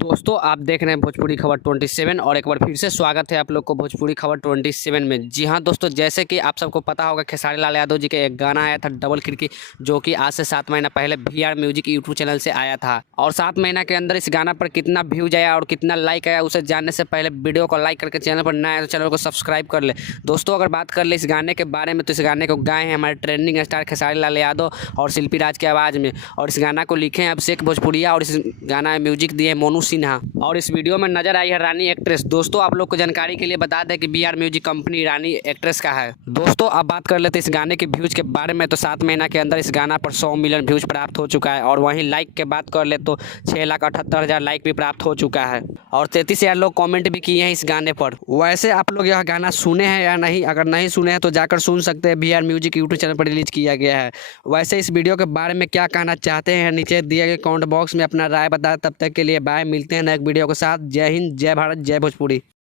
दोस्तों आप देख रहे हैं भोजपुरी खबर 27 और एक बार फिर से स्वागत है आप लोग को भोजपुरी खबर 27 में। जी हां दोस्तों, जैसे कि आप सबको पता होगा खेसारी लाल यादव जी का एक गाना आया था डबल खिड़की, जो कि आज से 7 महीना पहले VR म्यूजिक यूट्यूब चैनल से आया था। और 7 महीना के अंदर इस गाना पर कितना व्यूज आया और कितना लाइक आया उसे जानने से पहले वीडियो को लाइक करके चैनल पर नया है तो चैनल को सब्सक्राइब कर ले। दोस्तों अगर बात कर ले इस गाने के बारे में तो इस गाने को गाए हैं हमारे ट्रेंडिंग स्टार खेसारी लाल यादव और शिल्पी राज की आवाज़ में। और इस गाना को लिखे हैं अभिषेक भोजपुरिया और इस गाना में म्यूजिक दिए मोनू सिन्हा। और इस वीडियो में नजर आई है रानी एक्ट्रेस। दोस्तों आप लोग को जानकारी के लिए बता दें कि VR म्यूजिक कंपनी रानी एक्ट्रेस का है। दोस्तों अब बात कर लेते हैं इस गाने के व्यूज के बारे में। तो 7 महीना के अंदर इस गाना पर 100 मिलियन व्यूज प्राप्त हो चुका है। और वहीं लाइक के बात कर ले तो 6,78,000 लाइक भी प्राप्त हो चुका है। और 33,000 लोग कॉमेंट भी किए हैं इस गाने पर। वैसे आप लोग यह गाना सुने हैं या नहीं? अगर नहीं सुने हैं तो जाकर सुन सकते हैं, VR म्यूजिक यूट्यूब चैनल पर रिलीज किया गया है। वैसे इस वीडियो के बारे में क्या कहना चाहते हैं नीचे दिए गए कमेंट बॉक्स में अपना राय बताएं। तब तक के लिए बाय, मिलते हैं नेक्स्ट वीडियो के साथ। जय हिंद, जय भारत, जय भोजपुरी।